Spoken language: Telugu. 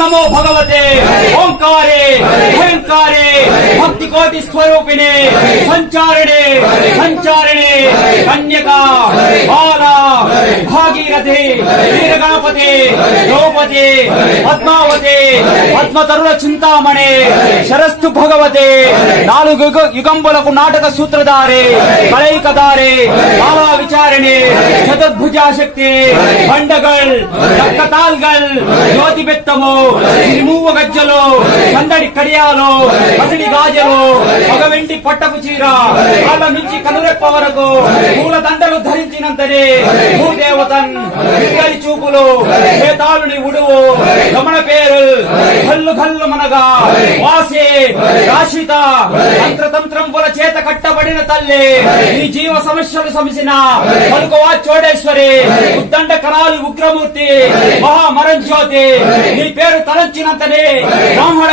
नमो भगवते ओंकारे भयंकारे भक्ति कोटि स्वरूपिणे संचारिणे संचारिणे कन्यका बाला भागीरथी वीरगणपति द्रौपदी पद्मावती पद्मतरुण चिंतामणे शरस्तु भगवते नालुगु युगंबुలకు नाटक सूत्रधारे कलैकधारे काला विचारिणे चतुर्भुजा शक्ति बंडगल कतालगल ज्योति बेत्तमु तिरुमूव गज्जलो चंदడి కడియాలో పసిడి గాజలు మగవెంటి పట్టపు చీర కాళ్ళ నుంచి కనురెప్ప వరకు పూల దండలు ధరించినంతనే భూదేవతన్ విద్యలి చూపులు వేతాళుని ఉడువు గమన పేరు గల్లు గల్లు మనగా వాసే రాశిత తంత్రంబుల చేత కట్టబడిన తల్లి ఈ జీవ సమస్యలు సమసిన పలుకవా చోడేశ్వరి ఉద్దండ కరాలు ఉగ్రమూర్తి మహామరంజ్యోతి నీ పేరు తలంచినంతనే బ్రాహ్మణ